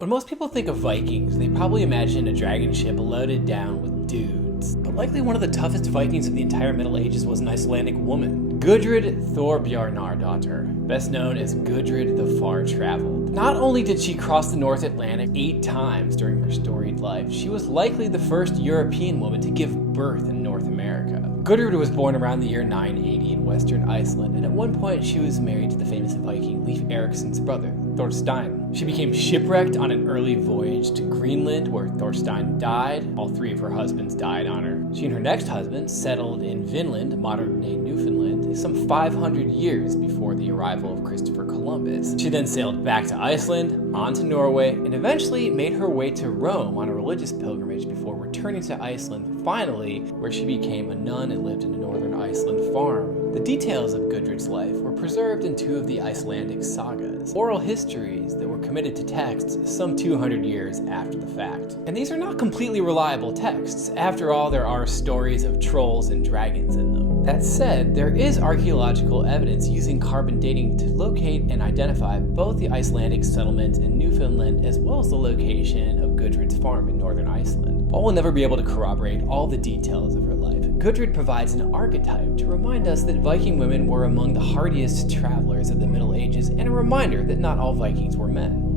When most people think of Vikings, they probably imagine a dragon ship loaded down with dudes. But likely one of the toughest Vikings of the entire Middle Ages was an Icelandic woman, Gudrid Thorbjarnardóttir, best known as Gudrid the Far Traveled. Not only did she cross the North Atlantic 8 times during her storied life, she was likely the first European woman to give birth in North America. Gudrid was born around the year 980 in western Iceland, and at one point she was married to the famous Viking Leif Eriksson's brother, Thorstein. She became shipwrecked on an early voyage to Greenland, where Thorstein died. All 3 of her husbands died on her. She and her next husband settled in Vinland, modern-day Newfoundland, some 500 years before the arrival of Christopher Columbus. She then sailed back to Iceland, on to Norway, and eventually made her way to Rome on a religious pilgrimage before returning to Iceland, finally, where she became a nun and lived in a northern Iceland farm. The details of Gudrid's life were preserved in 2 of the Icelandic sagas, oral histories that were committed to texts some 200 years after the fact. And these are not completely reliable texts. After all, there are stories of trolls and dragons in them. That said, there is archaeological evidence using carbon dating to locate and identify both the Icelandic settlement in Newfoundland as well as the location of Gudrid's farm in northern Iceland. While we'll never be able to corroborate all the details of her life, Gudrid provides an archetype to remind us that Viking women were among the hardiest travelers of the Middle Ages, and a reminder that not all Vikings were men.